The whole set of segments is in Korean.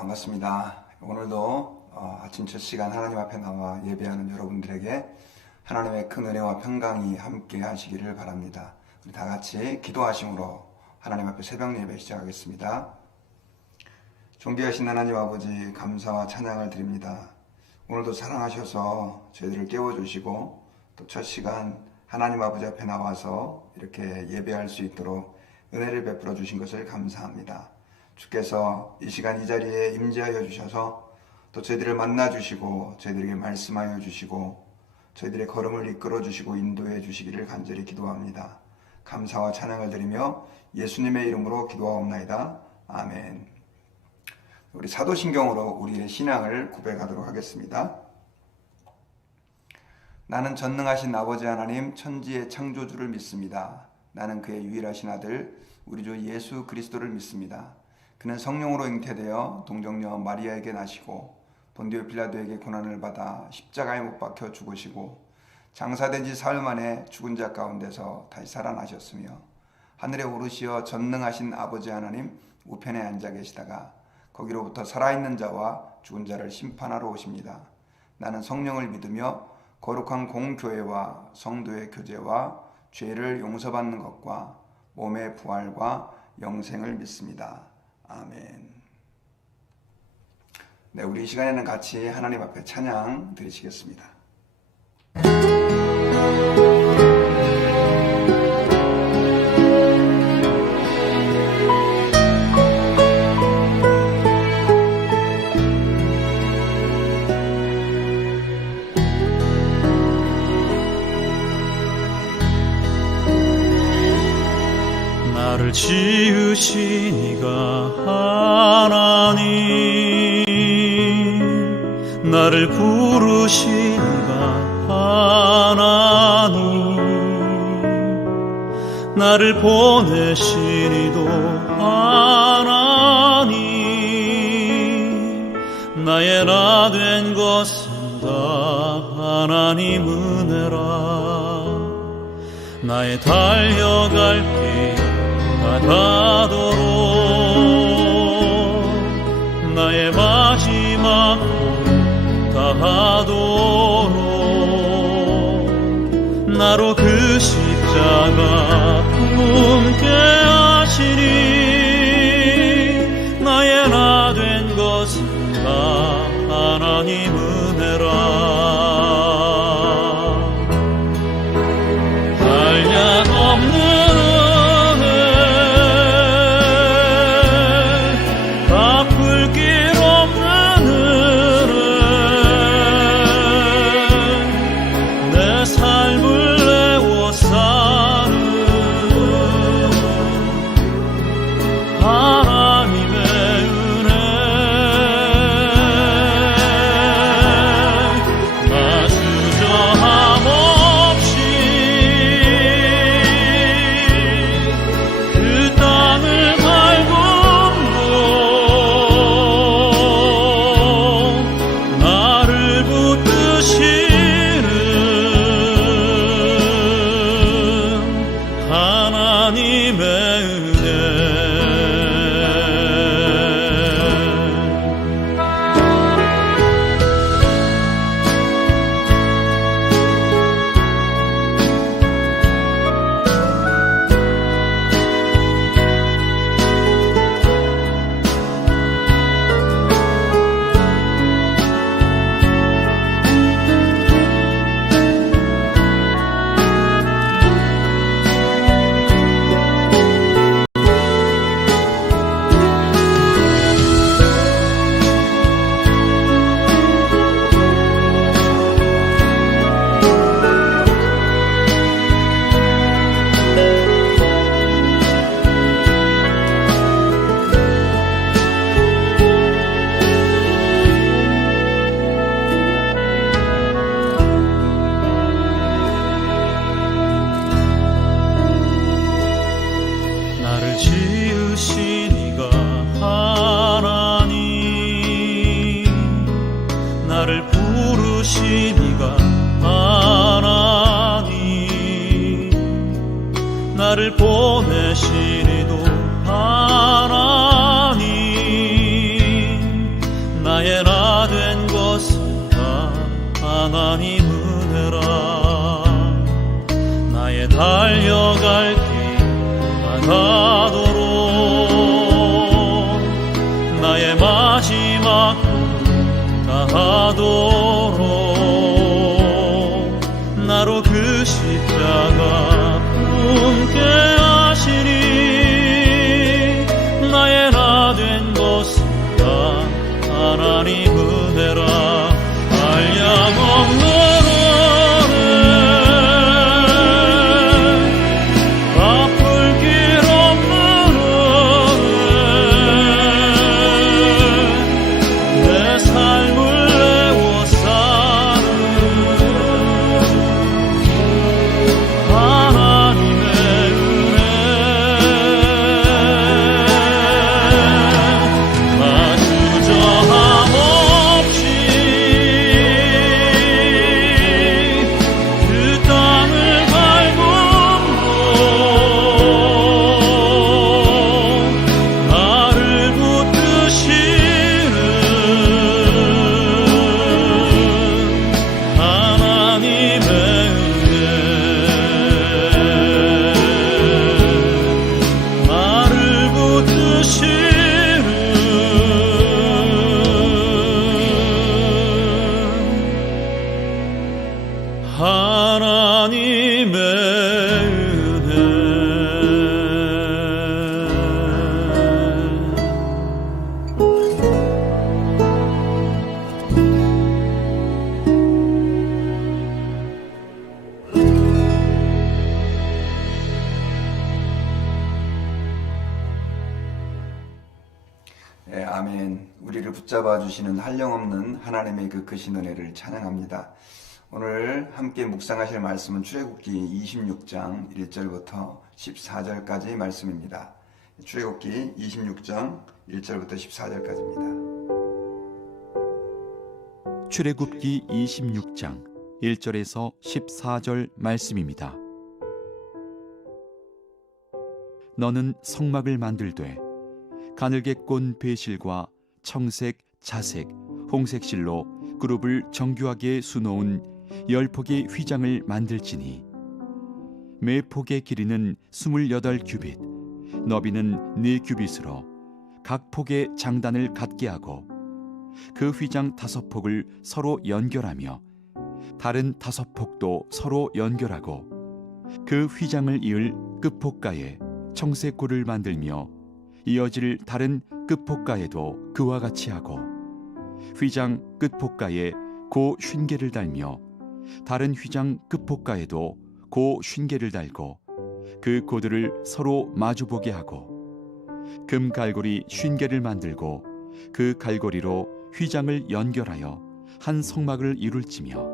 반갑습니다. 오늘도 아침 첫 시간 하나님 앞에 나와 예배하는 여러분들에게 하나님의 큰 은혜와 평강이 함께 하시기를 바랍니다. 우리 다 같이 기도하심으로 하나님 앞에 새벽 예배 시작하겠습니다. 존귀하신 하나님 아버지, 감사와 찬양을 드립니다. 오늘도 사랑하셔서 저희들을 깨워주시고 또 첫 시간 하나님 아버지 앞에 나와서 이렇게 예배할 수 있도록 은혜를 베풀어 주신 것을 감사합니다. 주께서 이 시간 이 자리에 임재하여 주셔서 또 저희들을 만나 주시고 저희들에게 말씀하여 주시고 저희들의 걸음을 이끌어 주시고 인도해 주시기를 간절히 기도합니다. 감사와 찬양을 드리며 예수님의 이름으로 기도하옵나이다. 아멘. 우리 사도신경으로 우리의 신앙을 고백하도록 하겠습니다. 나는 전능하신 아버지 하나님 천지의 창조주를 믿습니다. 나는 그의 유일하신 아들 우리 주 예수 그리스도를 믿습니다. 그는 성령으로 잉태되어 동정녀 마리아에게 나시고 본디오 빌라도에게 고난을 받아 십자가에 못 박혀 죽으시고 장사된 지 사흘 만에 죽은 자 가운데서 다시 살아나셨으며 하늘에 오르시어 전능하신 아버지 하나님 우편에 앉아 계시다가 거기로부터 살아있는 자와 죽은 자를 심판하러 오십니다. 나는 성령을 믿으며 거룩한 공교회와 성도의 교제와 죄를 용서받는 것과 몸의 부활과 영생을 믿습니다. 아멘. 네, 우리 이 시간에는 같이 하나님 앞에 찬양 드리시겠습니다. 나를 지으신 이가 하나님, 나를 부르신 이가 하나님, 나를 보내신 이도 하나님, 나의 나 된 것은 다 하나님 은혜라. 나의 달려갈 길 다하도록 나의 마지막 꿈 다하도록 나로 그 십자가 품게 하시니 나의 나 된 것은 다 하나님 은혜라. 한량 없는 나를 부르신 이가 하나님, 나를 보내신 이도 하나님, 하나님 은혜라. 나의 달려갈 길 나가도록 나의 마지막 꿈 다하도록 나로 그 십자가 품게 하시니 나의 나 된 것은 다 하나님 은혜라. 한량없는 은혜 갚을 길 없는 은혜 내 삶을 내어 사는 하나님의 은혜 나 주저함 없이 그 땅을 밟음으로 나를 붙드시는 하나님의 은혜 나를 붙드시는 하나님의 은혜. 네, 아멘. 우리를 붙잡아 주시는 한량없는 하나님의 그 크신 은혜를 찬양합니다. 오늘 함께 묵상하실 말씀은 출애굽기 26장 1절부터 14절까지 말씀입니다. 출애굽기 26장 1절부터 14절까지입니다. 출애굽기 26장 1절에서 14절 말씀입니다. 너는 성막을 만들되 가늘게 꼰 배실과 청색, 자색, 홍색 실로 그룹을 정교하게 수놓은 10폭의 휘장을 만들지니 매 폭의 길이는 28규빗, 너비는 4규빗으로 각 폭의 장단을 갖게 하고 그 휘장 5폭을 서로 연결하며 다른 5폭도 서로 연결하고 그 휘장을 이을 끝폭가에 청색고를 만들며 이어질 다른 끝폭가에도 그와 같이 하고 휘장 끝폭가에 고 쉰개를 달며 다른 휘장 끝폭가에도 고 쉰개를 달고 그 고들을 서로 마주보게 하고 금 갈고리 쉰개를 만들고 그 갈고리로 휘장을 연결하여 한 성막을 이룰지며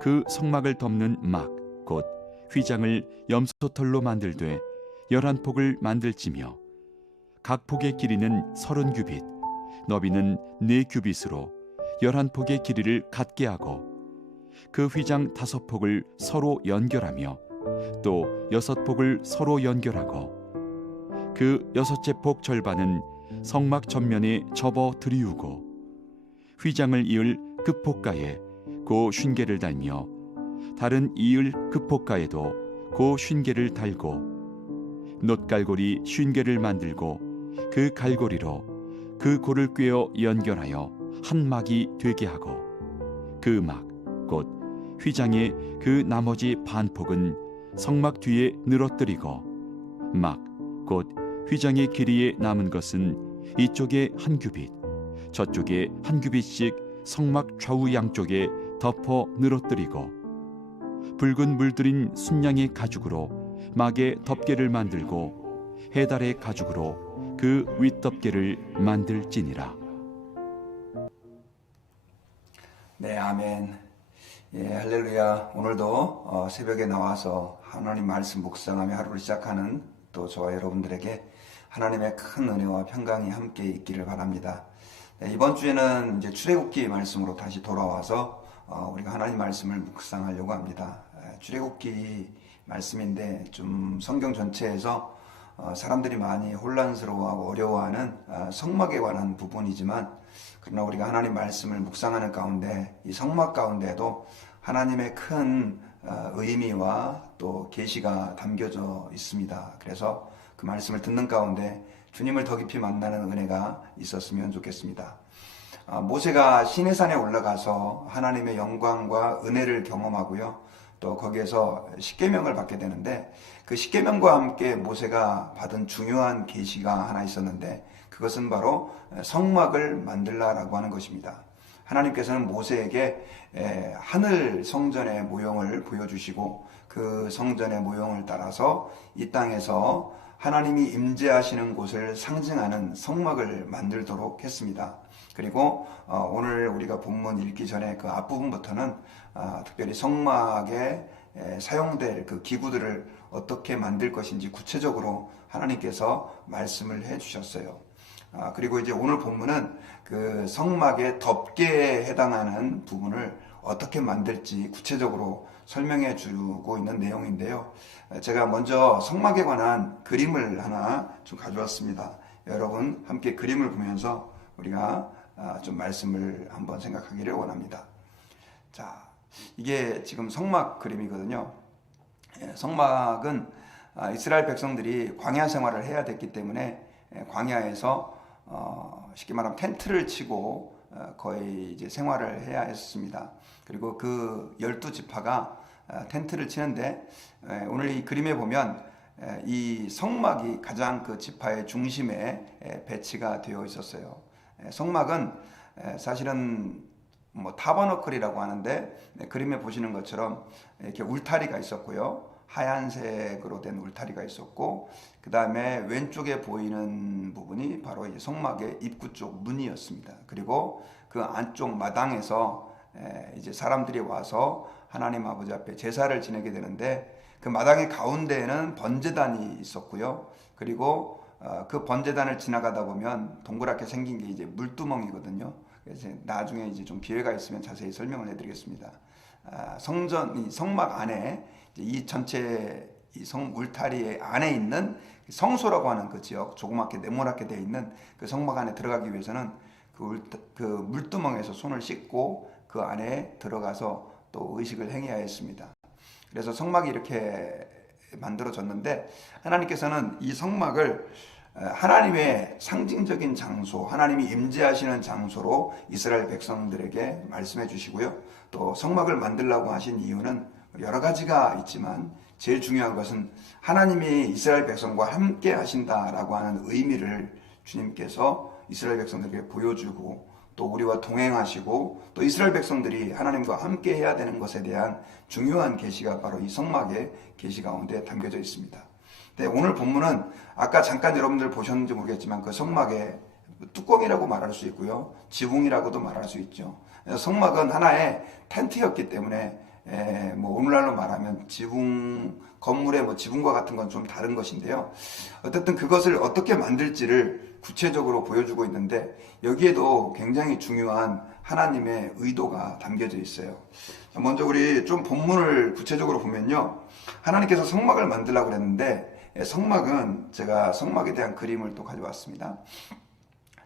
그 성막을 덮는 막 곧 휘장을 염소털로 만들되 11폭을 만들지며 각 폭의 길이는 30규빗, 너비는 4규빗으로 11폭의 길이를 갖게 하고 그 휘장 5폭을 서로 연결하며 또 6폭을 서로 연결하고 그 6째 폭 절반은 성막 전면에 접어 들이우고 휘장을 이을 끝폭가에 고 쉰개를 달며 다른 이을 끝폭가에도 고 쉰개를 달고 놋갈고리 쉰개를 만들고 그 갈고리로 그 고를 꿰어 연결하여 한 막이 되게 하고 그 막 곧 휘장의 그 나머지 반폭은 성막 뒤에 늘어뜨리고 막 곧 휘장의 길이에 남은 것은 이쪽에 한 규빗 저쪽에 한 규빗씩 성막 좌우 양쪽에 덮어 늘어뜨리고 붉은 물들인 순양의 가죽으로 막의 덮개를 만들고 해달의 가죽으로 그 윗덮개를 만들지니라. 네, 아멘. 예, 할렐루야. 오늘도 새벽에 나와서 하나님 말씀 묵상하며 하루를 시작하는 또 저와 여러분들에게 하나님의 큰 은혜와 평강이 함께 있기를 바랍니다. 네, 이번 주에는 이제 출애굽기 말씀으로 다시 돌아와서 우리가 하나님 말씀을 묵상하려고 합니다. 출애굽기 말씀인데 좀 성경 전체에서 사람들이 많이 혼란스러워하고 어려워하는 성막에 관한 부분이지만 그러나 우리가 하나님 말씀을 묵상하는 가운데 이 성막 가운데에도 하나님의 큰 의미와 또 계시가 담겨져 있습니다. 그래서 그 말씀을 듣는 가운데 주님을 더 깊이 만나는 은혜가 있었으면 좋겠습니다. 모세가 시내산에 올라가서 하나님의 영광과 은혜를 경험하고요. 또 거기에서 십계명을 받게 되는데 그 십계명과 함께 모세가 받은 중요한 계시가 하나 있었는데 그것은 바로 성막을 만들라라고 하는 것입니다. 하나님께서는 모세에게 하늘 성전의 모형을 보여주시고 그 성전의 모형을 따라서 이 땅에서 하나님이 임재하시는 곳을 상징하는 성막을 만들도록 했습니다. 그리고 오늘 우리가 본문 읽기 전에 그 앞부분부터는 특별히 성막에 사용될 그 기구들을 어떻게 만들 것인지 구체적으로 하나님께서 말씀을 해 주셨어요. 그리고 이제 오늘 본문은 그 성막의 덮개에 해당하는 부분을 어떻게 만들지 구체적으로 설명해 주고 있는 내용인데요. 제가 먼저 성막에 관한 그림을 하나 좀 가져왔습니다. 여러분 함께 그림을 보면서 우리가 좀 말씀을 한번 생각하기를 원합니다. 자, 이게 지금 성막 그림이거든요. 성막은 이스라엘 백성들이 광야 생활을 해야 됐기 때문에 광야에서 쉽게 말하면 텐트를 치고 거의 이제 생활을 해야 했습니다. 그리고 그 12지파가 텐트를 치는데 오늘 이 그림에 보면 이 성막이 가장 그 지파의 중심에 배치가 되어 있었어요. 성막은 사실은 뭐 타버너클이라고 하는데 그림에 보시는 것처럼 이렇게 울타리가 있었고요. 하얀색으로 된 울타리가 있었고 그 다음에 왼쪽에 보이는 부분이 바로 이 성막의 입구 쪽 문이었습니다. 그리고 그 안쪽 마당에서 이제 사람들이 와서 하나님 아버지 앞에 제사를 지내게 되는데 그 마당의 가운데에는 번제단이 있었고요. 그리고 그 번제단을 지나가다 보면 동그랗게 생긴 게 이제 물두멍이거든요. 그래서 나중에 이제 좀 기회가 있으면 자세히 설명을 해드리겠습니다. 이 성막 안에 이 전체 이 울타리 안에 있는 성소라고 하는 그 지역, 조그맣게 네모나게 되어 있는 그 성막 안에 들어가기 위해서는 그 물두멍에서 손을 씻고 그 안에 들어가서 또 의식을 행해야 했습니다. 그래서 성막이 이렇게 만들어졌는데 하나님께서는 이 성막을 하나님의 상징적인 장소, 하나님이 임재하시는 장소로 이스라엘 백성들에게 말씀해 주시고요. 또 성막을 만들라고 하신 이유는 여러 가지가 있지만 제일 중요한 것은 하나님이 이스라엘 백성과 함께 하신다라고 하는 의미를 주님께서 이스라엘 백성들에게 보여주고 또 우리와 동행하시고 또 이스라엘 백성들이 하나님과 함께 해야 되는 것에 대한 중요한 계시가 바로 이 성막의 계시 가운데 담겨져 있습니다. 네, 오늘 본문은 아까 잠깐 여러분들 보셨는지 모르겠지만 그 성막의 뚜껑이라고 말할 수 있고요. 지붕이라고도 말할 수 있죠. 성막은 하나의 텐트였기 때문에 뭐 오늘날로 말하면 건물의 뭐 지붕과 같은 건 좀 다른 것인데요. 어쨌든 그것을 어떻게 만들지를 구체적으로 보여주고 있는데 여기에도 굉장히 중요한 하나님의 의도가 담겨져 있어요. 먼저 우리 좀 본문을 구체적으로 보면요. 하나님께서 성막을 만들라고 그랬는데 성막은 제가 성막에 대한 그림을 또 가져왔습니다.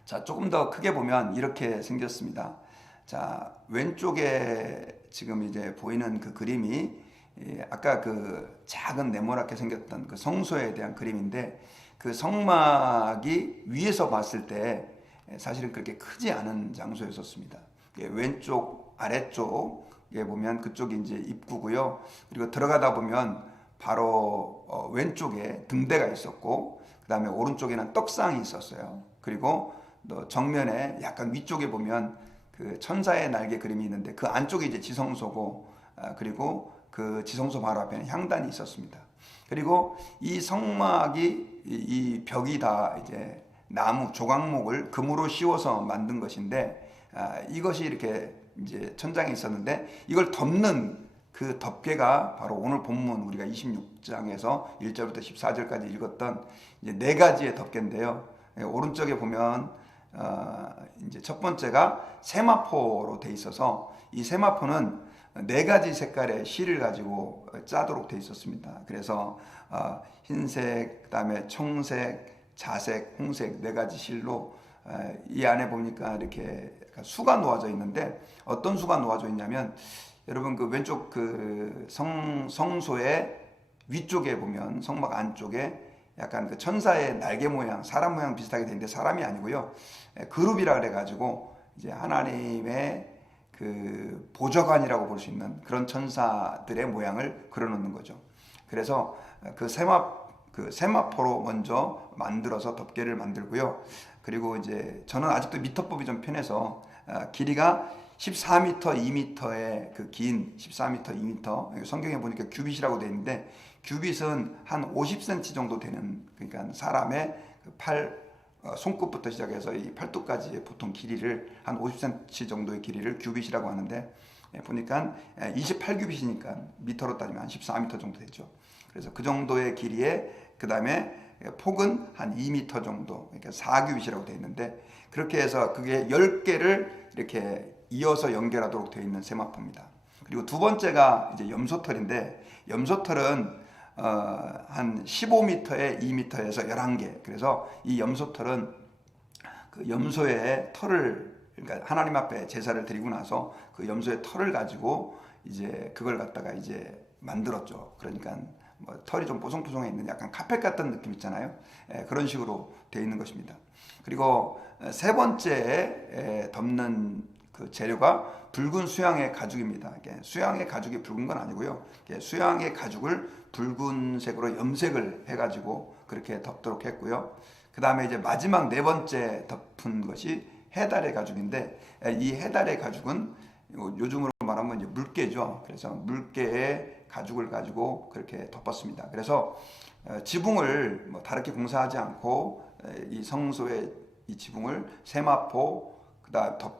자, 조금 더 크게 보면 이렇게 생겼습니다. 자, 왼쪽에 지금 이제 보이는 그 그림이 아까 그 작은 네모나게 생겼던 그 성소에 대한 그림인데 그 성막이 위에서 봤을 때 사실은 그렇게 크지 않은 장소였었습니다. 왼쪽 아래쪽에 보면 그쪽이 이제 입구고요. 그리고 들어가다 보면 바로 왼쪽에 등대가 있었고 그 다음에 오른쪽에는 떡상이 있었어요. 그리고 또 정면에 약간 위쪽에 보면 그 천사의 날개 그림이 있는데 그 안쪽에 이제 지성소고 그리고 그 지성소 바로 앞에는 향단이 있었습니다. 그리고 이 성막이 이 벽이 다 이제 나무 조각목을 금으로 씌워서 만든 것인데 이것이 이렇게 이제 천장에 있었는데 이걸 덮는 그 덮개가 바로 오늘 본문 우리가 26장에서 1절부터 14절까지 읽었던 이제 네 가지의 덮개인데요. 오른쪽에 보면 이제 첫 번째가 세마포로 돼 있어서 이 세마포는 네 가지 색깔의 실을 가지고 짜도록 돼 있었습니다. 그래서 흰색, 그다음에 청색, 자색, 홍색 네 가지 실로 이 안에 보니까 이렇게 수가 놓아져 있는데 어떤 수가 놓아져 있냐면 여러분 그 왼쪽 그 성소의 위쪽에 보면 성막 안쪽에 약간 그 천사의 날개 모양, 사람 모양 비슷하게 되는데 사람이 아니고요. 그룹이라 그래가지고 이제 하나님의 그 보좌관이라고 볼 수 있는 그런 천사들의 모양을 그려놓는 거죠. 그래서 그 세마포로 먼저 만들어서 덮개를 만들고요. 그리고 이제 저는 아직도 미터법이 좀 편해서 길이가 14m, 2m의 그 긴 14m, 2m 성경에 보니까 규빗이라고 되어 있는데 규빗은 한 50cm 정도 되는 그러니까 사람의 팔 손끝부터 시작해서 이 팔뚝까지의 보통 길이를 한 50cm 정도의 길이를 규빗이라고 하는데 보니까 28규빗이니까 미터로 따지면 한 14m 정도 되죠. 그래서 그 정도의 길이에 그 다음에 폭은 한 2m 정도, 그러니까 4규빗이라고 되어 있는데 그렇게 해서 그게 10개를 이렇게 이어서 연결하도록 되어 있는 세마포입니다. 그리고 두 번째가 이제 염소털인데 염소털은 한 15m에 2m에서 11개. 그래서 이 염소털은 그 염소의 털을 그러니까 하나님 앞에 제사를 드리고 나서 그 염소의 털을 가지고 이제 그걸 갖다가 이제 만들었죠. 그러니까 뭐 털이 좀 뽀송뽀송해 있는 약간 카펫 같은 느낌 있잖아요. 그런 식으로 되어 있는 것입니다. 그리고 세 번째 덮는 그 재료가 붉은 수양의 가죽입니다. 수양의 가죽이 붉은 건 아니고요. 수양의 가죽을 붉은색으로 염색을 해가지고 그렇게 덮도록 했고요. 그 다음에 이제 마지막 네 번째 덮은 것이 해달의 가죽인데 이 해달의 가죽은 요즘으로 말하면 이제 물개죠. 그래서 물개의 가죽을 가지고 그렇게 덮었습니다. 그래서 지붕을 뭐 다르게 공사하지 않고 이 성소의 이 지붕을 세마포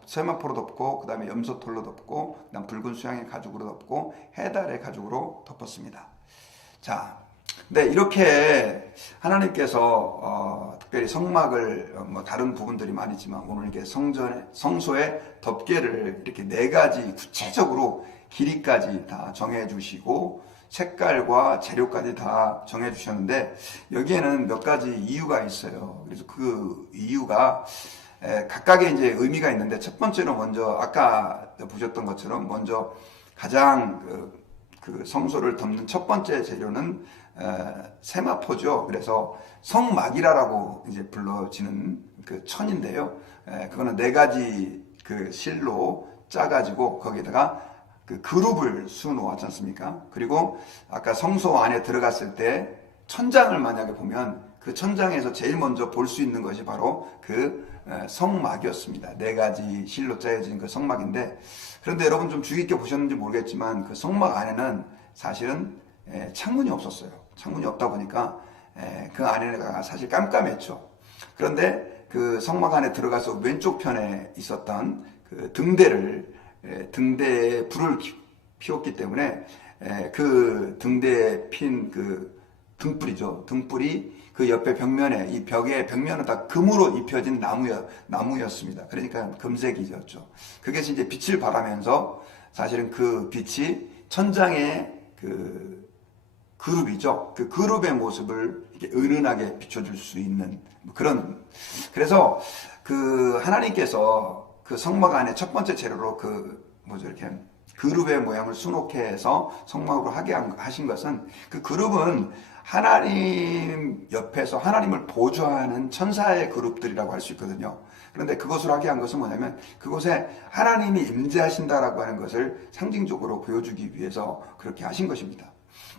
세마포로 덮고 그 다음에 염소털로 덮고 그 다음 붉은 수양의 가죽으로 덮고 해달의 가죽으로 덮었습니다. 자, 근데 이렇게 하나님께서 특별히 성막을 뭐 다른 부분들이 많이 있지만 오늘 이렇게 성소의 덮개를 이렇게 네 가지 구체적으로 길이까지 다 정해 주시고 색깔과 재료까지 다 정해 주셨는데 여기에는 몇 가지 이유가 있어요. 그래서 그 이유가 각각의 이제 의미가 있는데 첫 번째로 먼저 아까 보셨던 것처럼 먼저 가장 그 성소를 덮는 첫 번째 재료는 세마포죠. 그래서 성막이라라고 이제 불러지는 그 천인데요. 그거는 네 가지 그 실로 짜가지고 거기에다가 그 그룹을 수놓았지 않습니까? 그리고 아까 성소 안에 들어갔을 때 천장을 만약에 보면 그 천장에서 제일 먼저 볼 수 있는 것이 바로 그 성막이었습니다. 네 가지 실로 짜여진 그 성막인데 그런데 여러분 좀 주의 깊게 보셨는지 모르겠지만 그 성막 안에는 사실은 창문이 없었어요. 창문이 없다 보니까 그 안에가 사실 깜깜했죠. 그런데 그 성막 안에 들어가서 왼쪽 편에 있었던 그 등대에 불을 피웠기 때문에 그 등대에 핀 그 등불이죠. 등불이 그 옆에 벽면에 이 벽의 벽면은 다 금으로 입혀진 나무였습니다. 그러니까 금색이었죠. 그게 이제 빛을 발하면서 사실은 그 빛이 천장의 그 그룹이죠. 그 그룹의 모습을 이렇게 은은하게 비춰줄 수 있는 그런. 그래서 그 하나님께서 그 성막 안에 첫 번째 재료로 이렇게 그룹의 모양을 수놓게 해서 성막으로 하게 하신 것은 그 그룹은 하나님 옆에서 하나님을 보좌하는 천사의 그룹들이라고 할 수 있거든요. 그런데 그것을 하게 한 것은 뭐냐면 그곳에 하나님이 임재하신다라고 하는 것을 상징적으로 보여주기 위해서 그렇게 하신 것입니다.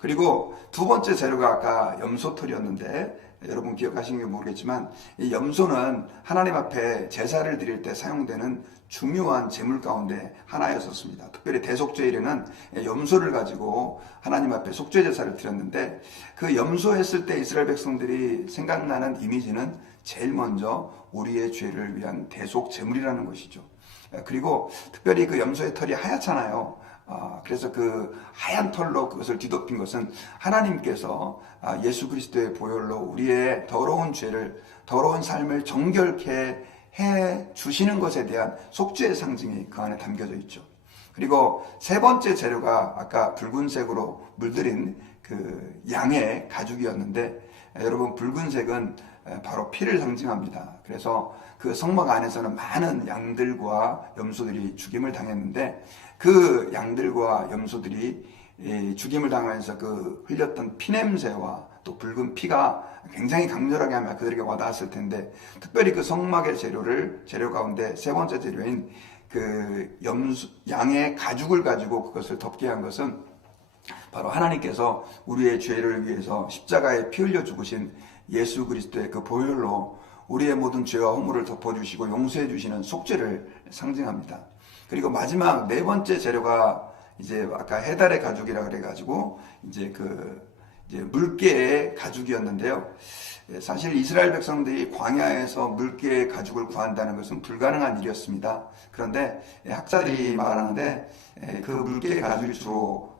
그리고 두 번째 재료가 아까 염소털이었는데 여러분 기억하시는 게 모르겠지만 이 염소는 하나님 앞에 제사를 드릴 때 사용되는 중요한 제물 가운데 하나였었습니다. 특별히 대속죄일에는 염소를 가지고 하나님 앞에 속죄 제사를 드렸는데 그 염소했을 때 이스라엘 백성들이 생각나는 이미지는 제일 먼저 우리의 죄를 위한 대속 제물이라는 것이죠. 그리고 특별히 그 염소의 털이 하얗잖아요. 그래서 그 하얀 털로 그것을 뒤덮인 것은 하나님께서 예수 그리스도의 보혈로 우리의 더러운 삶을 정결케 해 주시는 것에 대한 속죄의 상징이 그 안에 담겨져 있죠. 그리고 세 번째 재료가 아까 붉은색으로 물들인 그 양의 가죽이었는데 여러분 붉은색은 바로 피를 상징합니다. 그래서 그 성막 안에서는 많은 양들과 염소들이 죽임을 당했는데 그 양들과 염소들이 죽임을 당하면서 그 흘렸던 피냄새와 또 붉은 피가 굉장히 강렬하게 아마 그들에게 와닿았을 텐데, 특별히 그 성막의 재료 가운데 세 번째 재료인 그 양의 가죽을 가지고 그것을 덮게 한 것은 바로 하나님께서 우리의 죄를 위해서 십자가에 피 흘려 죽으신 예수 그리스도의 그 보혈로 우리의 모든 죄와 허물을 덮어주시고 용서해 주시는 속죄를 상징합니다. 그리고 마지막 네 번째 재료가 이제 아까 해달의 가죽이라 그래가지고 이제 물개의 가죽이었는데요. 사실 이스라엘 백성들이 광야에서 물개의 가죽을 구한다는 것은 불가능한 일이었습니다. 그런데 학자들이 말하는데 그 물개의 가죽이 주로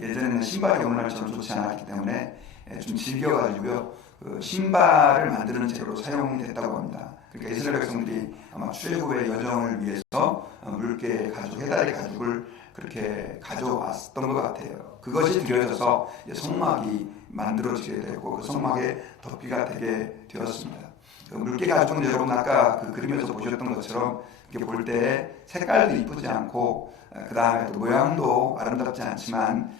예전에는 신발이 오늘날처럼 좋지 않았기 때문에 좀 질겨가지고요, 그 신발을 만드는 재료로 사용이 됐다고 합니다. 그러니까 이스라엘 백성들이 아마 출애굽의 여정을 위해서 물개 가죽, 해달의 가죽을 그렇게 가져왔던 것 같아요. 그것이 들여져서 성막이 만들어지게 되고 그 성막의 덮개가 되게 되었습니다. 그 물개 가죽은 여러분 아까 그 그림에서 보셨던 것처럼 이렇게 볼 때 색깔도 이쁘지 않고 그 다음에 또 모양도 아름답지 않지만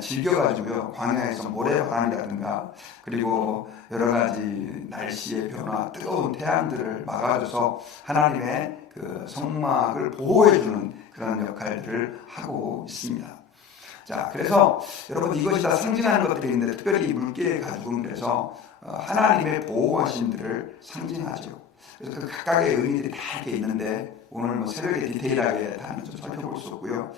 질겨가지고요, 광야에서 모래바람이라든가 그리고 여러 가지 날씨의 변화, 뜨거운 태양들을 막아줘서 하나님의 그 성막을 보호해주는 그런 역할들을 하고 있습니다. 자, 그래서 여러분 이것이 다 상징하는 것들이 있는데, 특별히 이 물개의 가죽은 그래서 하나님의 보호하심들을 상징하죠. 그래서 그 각각의 의미들이 다 이렇게 있는데 오늘 뭐 새벽에 디테일하게 다는 좀 살펴볼 수 없고요.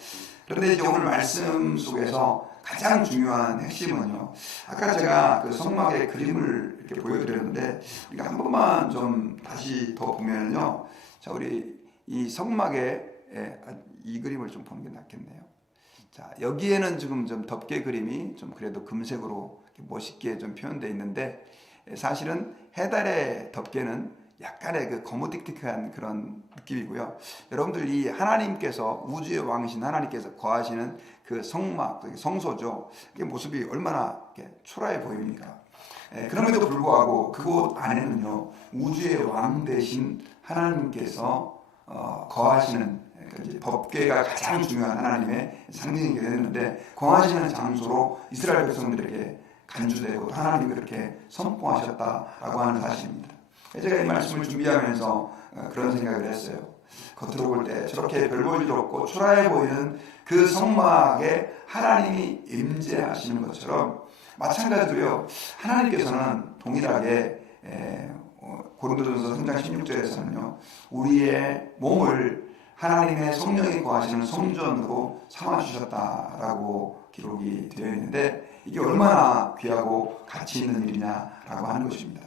그런데 이제 오늘 말씀 속에서 가장 중요한 핵심은요, 아까 제가 그 성막의 그림을 이렇게 보여드렸는데 우리가 한 번만 좀 다시 더 보면요, 자, 우리 이 성막의 이 그림을 좀 보는 게 낫겠네요. 자, 여기에는 지금 좀 덮개 그림이 좀 그래도 금색으로 멋있게 좀 표현되어 있는데, 사실은 해달의 덮개는 약간의 그 거무틱틱한 그런 느낌이고요. 여러분들 이 하나님께서, 우주의 왕이신 하나님께서 거하시는 그 성막, 성소죠. 이게 모습이 얼마나 초라해 보입니까? 그럼에도 불구하고 그곳 안에는요, 우주의 왕 되신 하나님께서 거하시는 법궤가 가장 중요한 하나님의 상징이게 됐는데, 거하시는 장소로 이스라엘 백성들에게 간주되고 하나님이 그렇게 선포하셨다라고 하는 사실입니다. 제가 이 말씀을 준비하면서 그런 생각을 했어요. 겉으로 볼 때 저렇게 별 볼 일 없고 초라해 보이는 그 성막에 하나님이 임재하시는 것처럼, 마찬가지로요, 하나님께서는 동일하게 고린도전서 3장 16절에서는요, 우리의 몸을 하나님의 성령이 거하시는 성전으로 삼아주셨다라고 기록이 되어 있는데, 이게 얼마나 귀하고 가치 있는 일이냐라고 하는 것입니다.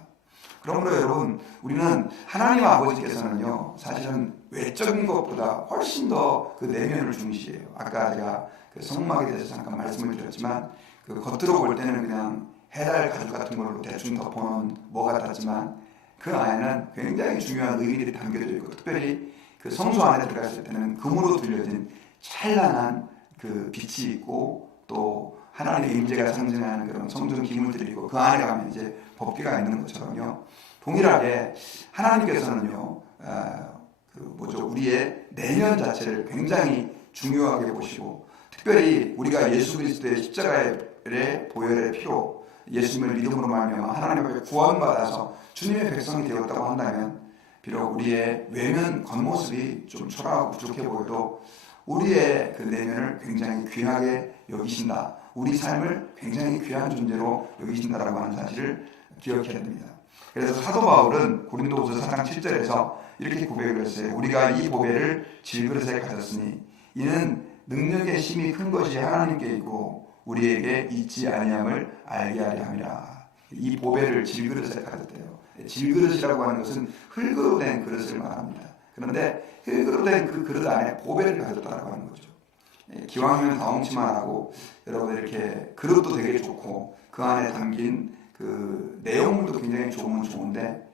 그러므로 여러분, 우리는 하나님 아버지께서는요, 사실은 외적인 것보다 훨씬 더 그 내면을 중시해요. 아까 제가 그 성막에 대해서 잠깐 말씀을 드렸지만, 그 겉으로 볼 때는 그냥 해달 가죽 같은 걸로 대충 덮어놓은 뭐 같았지만 그 안에는 굉장히 중요한 의미들이 담겨져 있고, 특별히 그 성소 안에 들어갔을 때는 금으로 둘려진 찬란한 그 빛이 있고, 또 하나님의 임재가 상징하는 그런 성전 기물들이 있고, 그 안에 가면 이제 법궤가 있는 것처럼요, 동일하게 하나님께서는요, 우리의 내면 자체를 굉장히 중요하게 보시고, 특별히 우리가 예수 그리스도의 십자가의 보혈의 피로 예수님을 믿음으로 말미암아 하나님 앞에 구원받아서 주님의 백성이 되었다고 한다면, 비록 우리의 외면 겉모습이 좀 초라하고 부족해 보여도 우리의 그 내면을 굉장히 귀하게 여기신다, 우리 삶을 굉장히 귀한 존재로 여기신다라고 하는 사실을 기억해야 됩니다. 그래서 사도 바울은 고린도후서 4장 7절에서 이렇게 고백을 했어요. 우리가 이 보배를 질그릇에 가졌으니 이는 능력의 힘이 큰 것이 하나님께 있고 우리에게 있지 아니함을 알게 하려 함이라. 이 보배를 질그릇에 가졌대요. 질그릇이라고 하는 것은 흙으로 된 그릇을 말합니다. 그런데 흙으로 된 그 그릇 안에 보배를 가졌다라고 하는 거죠. 기왕이면 다홍치만 하고, 여러분 이렇게 그릇도 되게 좋고 그 안에 담긴 그 내용물도 굉장히 좋으면 좋은데,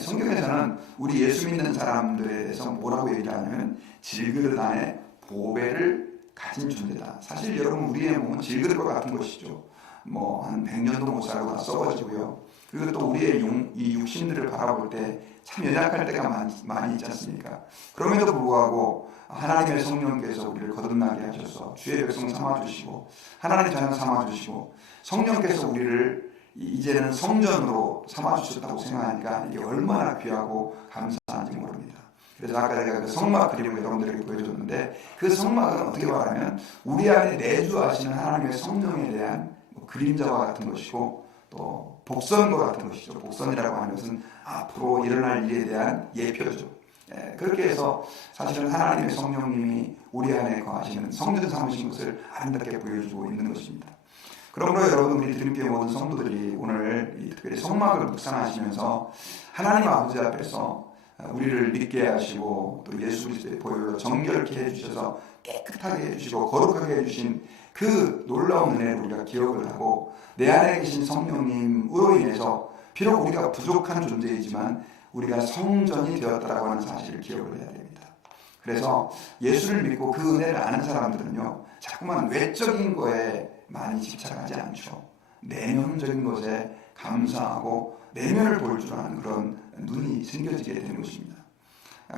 성경에서는 우리 예수 믿는 사람들에 대해서 뭐라고 얘기하냐면 질그릇 안에 보배를 가진 존재다. 사실 여러분, 우리의 몸은 질그릇과 같은 것이죠. 뭐 한 100년도 못 살고 다 썩어지고요. 그리고 또 우리의 이 육신들을 바라볼 때 참 연약할 때가 많이 있지 않습니까? 그럼에도 불구하고 하나님의 성령께서 우리를 거듭나게 하셔서 주의 백성 삼아주시고 하나님의 자녀 삼아주시고 성령께서 우리를 이제는 성전으로 삼아주셨다고 생각하니까 이게 얼마나 귀하고 감사한지 모릅니다. 그래서 아까 제가 그 성막 그림을 여러분들에게 보여줬는데 그 성막은 어떻게 말하면 우리 안에 내주하시는 하나님의 성령에 대한 그림자와 같은 것이고 또 복선과 같은 것이죠. 복선이라고 하는 것은 앞으로 일어날 일에 대한 예표죠. 그렇게 해서 사실은 하나님의 성령님이 우리 안에 거하시는 성전 삼으신 것을 아름답게 보여주고 있는 것입니다. 그러므로 여러분 우리 드림교회 모든 성도들이 오늘 특별히 성막을 묵상하시면서 하나님 아버지 앞에서 우리를 믿게 하시고 또 예수 그리스도의 보혈로 정결케 해주셔서 깨끗하게 해주시고 거룩하게 해주신 그 놀라운 은혜를 우리가 기억을 하고 내 안에 계신 성령님으로 인해서 비록 우리가 부족한 존재이지만 우리가 성전이 되었다라고 하는 사실을 기억을 해야 됩니다. 그래서 예수를 믿고 그 은혜를 아는 사람들은요 자꾸만 외적인 거에 많이 집착하지 않죠. 내면적인 것에 감사하고 내면을 볼 줄 아는 그런 눈이 생겨지게 되는 것입니다.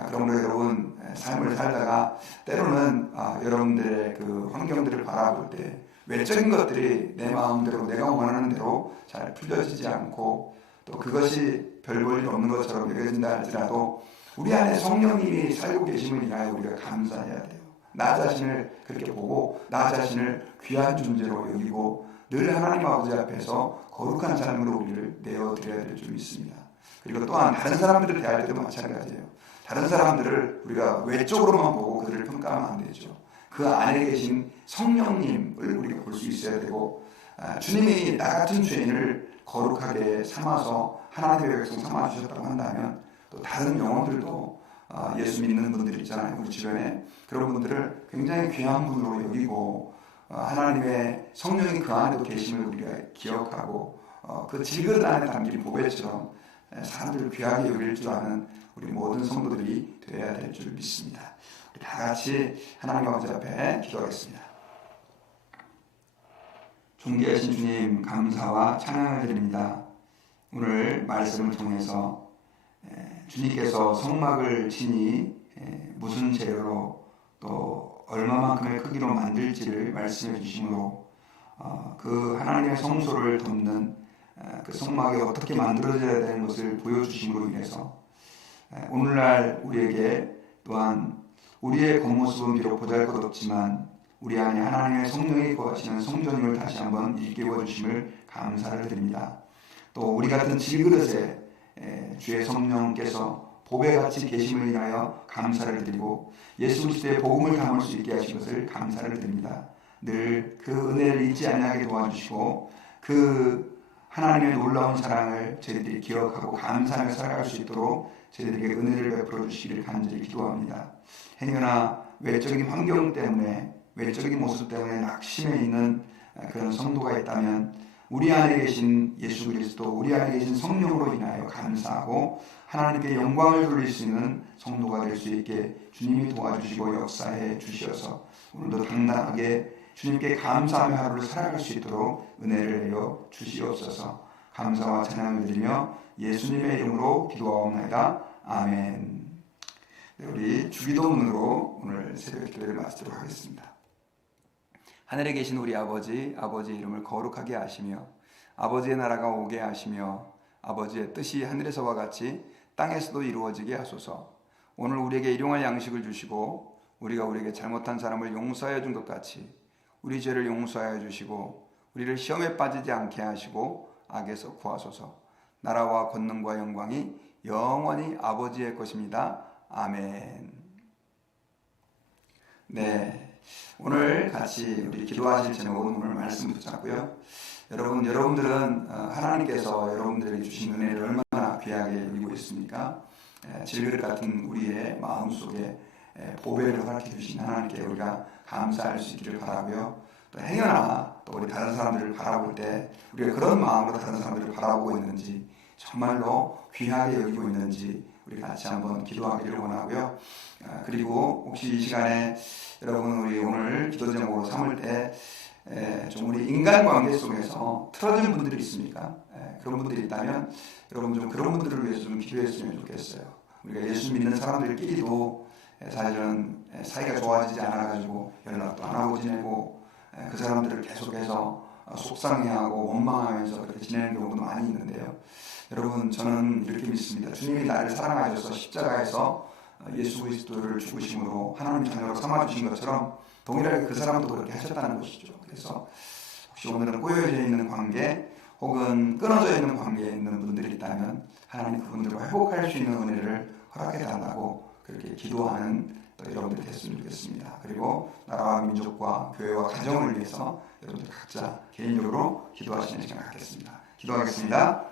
그러므로 여러분 삶을 살다가 때로는 여러분들의 그 환경들을 바라볼 때 외적인 것들이 내 마음대로 내가 원하는 대로 잘 풀려지지 않고 또 그것이 별 볼 일 없는 것처럼 여겨진다 할지라도 우리 안에 성령님이 살고 계심을 인하여 우리가 감사해야 돼요. 나 자신을 그렇게 보고 나 자신을 귀한 존재로 여기고 늘 하나님 아버지 앞에서 거룩한 삶으로 우리를 내어드려야 될 줄 믿습니다. 그리고 또한 다른 사람들을 대할 때도 마찬가지예요. 다른 사람들을 우리가 외적으로만 보고 그들을 평가하면 안 되죠. 그 안에 계신 성령님을 우리가 볼 수 있어야 되고 주님이 나 같은 죄인을 거룩하게 삼아서 하나님의 백성 삼아주셨다고 한다면 또 다른 영혼들도 예수 믿는 분들 있잖아요. 우리 주변에 그런 분들을 굉장히 귀한 분으로 여기고 하나님의 성령이 그 안에도 계심을 우리가 기억하고 그 질그릇 안에 담긴 보배처럼 사람들을 귀하게 여길 줄 아는 우리 모든 성도들이 되어야 될 줄 믿습니다. 우리 다 같이 하나님 아버지 앞에 기도하겠습니다. 존귀하신 주님 감사와 찬양을 드립니다. 오늘 말씀을 통해서 주님께서 성막을 치니 무슨 재료로 또 얼마만큼의 크기로 만들지를 말씀해 주심으로 그 하나님의 성소를 덮는 그 성막이 어떻게 만들어져야 되는 것을 보여주심으로 인해서 오늘날 우리에게 또한 우리의 겉모습은 비록 보잘것없지만 우리 안에 하나님의 성령이 거하시는 성전임을 다시 한번 일깨워 주심을 감사를 드립니다. 또 우리 같은 질그릇에 주의 성령께서 보배같이 계심을 인하여 감사를 드리고 예수 그리스도의 복음을 담을 수 있게 하신 것을 감사를 드립니다. 늘 그 은혜를 잊지 아니하게 도와주시고 그 하나님의 놀라운 사랑을 저희들이 기억하고 감사하며 살아갈 수 있도록 저희들에게 은혜를 베풀어 주시기를 간절히 기도합니다. 행여나 외적인 환경 때문에 외적인 모습 때문에 낙심해 있는 그런 성도가 있다면 우리 안에 계신 예수 그리스도, 우리 안에 계신 성령으로 인하여 감사하고 하나님께 영광을 돌릴 수 있는 성도가 될 수 있게 주님이 도와주시고 역사해 주시어서 오늘도 당당하게 주님께 감사하며 하루를 살아갈 수 있도록 은혜를 내려 주시옵소서. 감사와 찬양을 드리며 예수님의 이름으로 기도하옵나이다. 아멘. 네, 우리 주기도문으로 오늘 새벽 기도를 마치도록 하겠습니다. 하늘에 계신 우리 아버지의 이름을 거룩하게 하시며 아버지의 나라가 오게 하시며 아버지의 뜻이 하늘에서와 같이 땅에서도 이루어지게 하소서. 오늘 우리에게 일용할 양식을 주시고 우리가 우리에게 잘못한 사람을 용서하여 준 것 같이 우리 죄를 용서하여 주시고 우리를 시험에 빠지지 않게 하시고 악에서 구하소서. 나라와 권능과 영광이 영원히 아버지의 것입니다. 아멘. 네, 오늘 같이 우리 기도하실 제목은 오늘 말씀 붙잡고요. 여러분들은 하나님께서 여러분들에게 주신 은혜를 얼마나 귀하게 여기고 있습니까? 질그릇 같은 우리의 마음속에 보배를 허락해 주신 하나님께 우리가 감사할 수 있기를 바라고요. 또 행여나 또 우리 다른 사람들을 바라볼 때 우리가 그런 마음으로 다른 사람들을 바라보고 있는지 정말로 귀하게 여기고 있는지 우리 같이 한번 기도하기를 원하고요. 그리고 혹시 이 시간에 여러분 우리 오늘 기도 제목으로 삼을 때 좀 우리 인간관계 속에서 틀어진 분들이 있습니까? 그런 분들이 있다면 여러분 좀 그런 분들을 위해서 좀 기도했으면 좋겠어요. 우리가 예수 믿는 사람들끼리도 사실은 사이가 좋아지지 않아가지고 연락도 안 하고 지내고 그 사람들을 계속해서 속상해하고 원망하면서 그렇게 지내는 경우도 많이 있는데요. 여러분 저는 이렇게 믿습니다. 주님이 나를 사랑하셔서 십자가에서 예수 그리스도를 죽으심으로 하나님 자녀로 삼아주신 것처럼 동일하게 그 사람도 그렇게 하셨다는 것이죠. 그래서 혹시 오늘은 꼬여져 있는 관계 혹은 끊어져 있는 관계에 있는 분들이 있다면 하나님 그분들과 회복할 수 있는 은혜를 허락해 달라고 그렇게 기도하는 또 여러분들이 됐으면 좋겠습니다. 그리고 나라와 민족과 교회와 가정을 위해서 여러분들 각자 개인적으로 기도하시는 시간 갖겠습니다. 기도하겠습니다.